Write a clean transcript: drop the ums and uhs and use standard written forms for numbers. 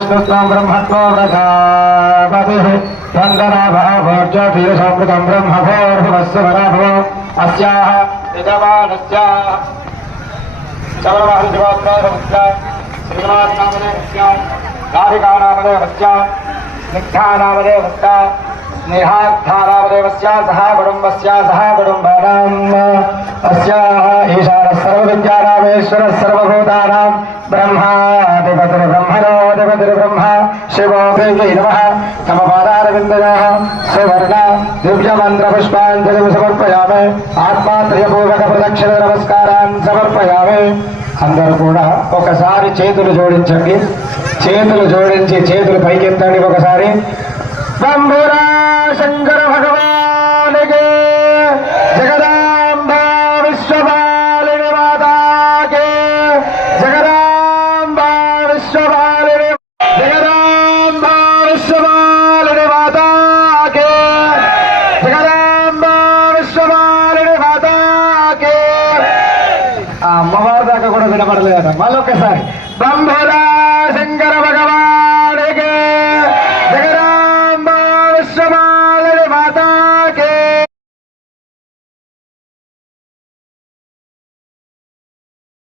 ब्रह्मत्व व्रतापतिः वन्दनाभावोर्ज्योतिरसमृतं ब्रह्मभोर्भुवस्य वराभवो अस्याः यजमानस्याः चवरवाहनशिवात्मानमस्य श्रीनिवासनामदेवस्य राधिकानामदेवस्य स्निग्धानामदेवस्य स्नेहार्थानामदेवस्य सह कुटुम्बस्य सह कुटुम्बानाम् अस्याः ईशानः सर्वविद्यानामेश्वरः सर्वभूतानां ब्रह्माधिपतिर्ब्रह्मणोऽधिपतिर्ब्रह्म शिवो देवी नमः तम पादारविन्दयोः सुवर्ण दिव्यमन्त्रपुष्पाञ्जलिं समर्पयामि ఆత్మాత్రయపూర్వక ప్రదక్షిణ నమస్కారాన్ని సమర్పయామి. అందరూ కూడా ఒకసారి చేతులు జోడించండి. చేతులు జోడించి చేతులు పైకెత్తండి. ఒకసారి బంబురా శంకర భగవానికి జగదాంబ విశ్వపాలిని మాతాకి జగదాంబ విశ్వపాలిని జగదాంబ విశ్వపాలిని మాతాకి జగదాంబ విశ్వపాలిని మాతాకి. ఆ అమ్మవారి దాకా కూడా వినపడలేదట. మళ్ళొక్కసారి బంబురా శంకర భగవాన్